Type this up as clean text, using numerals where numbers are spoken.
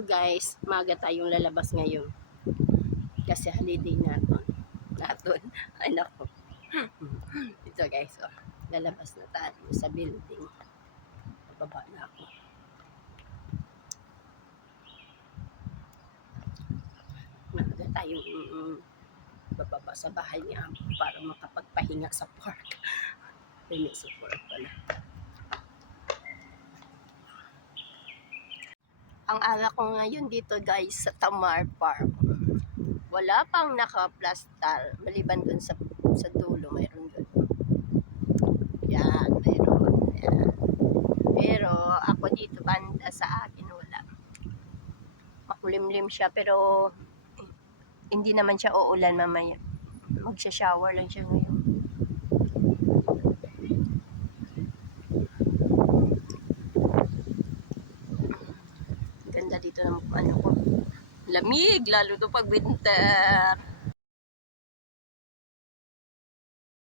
So guys, maaga tayong lalabas ngayon. Kasi holiday natin. Ay nako. Ito guys, oh, lalabas na tayo sa building. Bababa na ako. Maaga tayong bababa sa bahay niya para makapagpahinga sa park. Pahinga sa park pala. Ang ala ko ngayon dito guys sa Tamar Park. Wala pang naka-plastar maliban dun sa dulo, mayroon dun. Yan, mayroon. Yan. Pero ako dito banda sa akin wala. Makulimlim siya pero hindi naman siya uulan mamaya. Magsha-shower lang siya ngayon. Ganda dito ng ano ko. Lamig, lalo to pag winter.